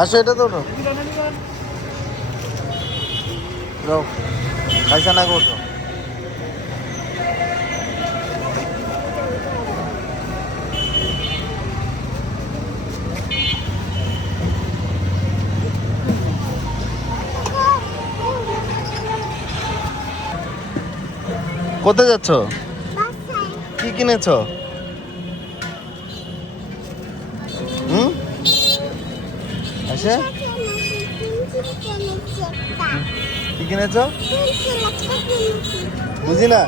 আসো, এটা তো ওঠো, খাইছা না ওঠো। কোথায় যাচ্ছ? কি কিনেছো? হুম, আসে কি কিনেছো? বুঝি না।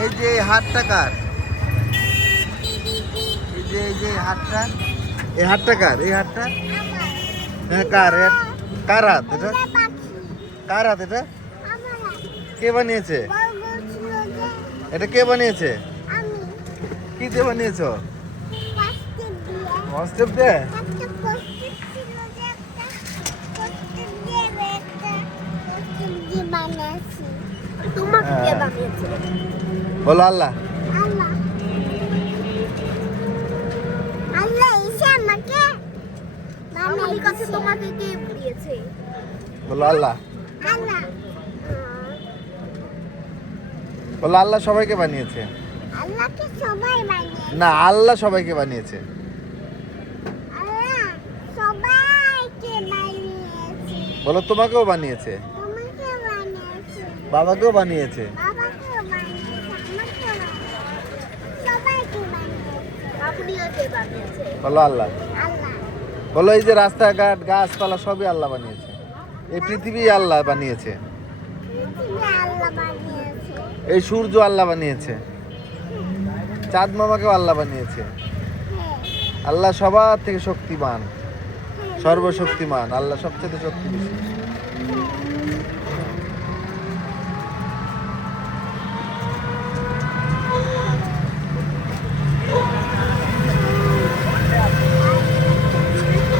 এই যে এই হাটটা কার? এই যে হাটটা, এই হাটটা কার? এই হাটটা হ্যাঁ কার? কার হাত এটা? কার হাত এটা? কে বানিয়েছে এটা? কে বানিয়েছে? কি দিয়ে বানিয়েছো? হোয়াটসঅ্যাপ দিয়ে? বলো আল্লাহ। বলো আল্লাহ। বলো আল্লাহ সবাইকে বানিয়েছে। না, আল্লাহ সবাইকে বানিয়েছে। বলো তোমাকেও বানিয়েছে, বাবাকেও বানিয়েছে। বলো আল্লাহ। বলো এই যে রাস্তাঘাট গাছপালা সবই আল্লাহ বানিয়েছে। এই পৃথিবী আল্লাহ বানিয়েছে। এই সূর্য আল্লাহ বানিয়েছে। চাঁদ মামাকেও আল্লাহ বানিয়েছে। আল্লাহ সবার থেকে শক্তিমান, সর্বশক্তিমান। আল্লাহ সবচেয়ে শক্তি বেশি।